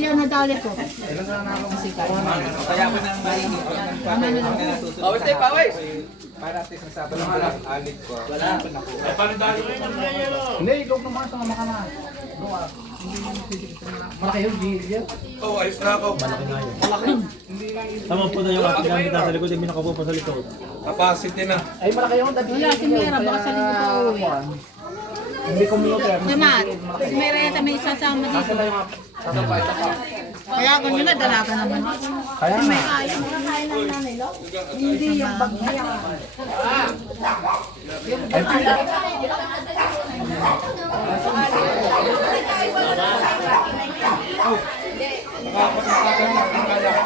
Pamilya na dali ko. Kaya ko nang maigi. Pawis tayo, pawis! Para at least nasabi ng alam, alit ko. Wala. Ay, paano dali ko naman yan o? Hindi, ikaw naman sa mga kana. Malaki yung gilid. Oo, ayos na ako. Tama po na yung ating gamit sa likod, hindi nakapo pa sa likod. Capacity na. Ay, malaki yung dati. Wala, si Mira, baka sa linggo pa uwi. Hindi commuter. Damat, si Mira yata may isasama dito. Kaya kung yun na, dalaga naman. Kaya nga. Hindi yung bag na yan. Ay, pila. Nakapagkakaroon ng kanya.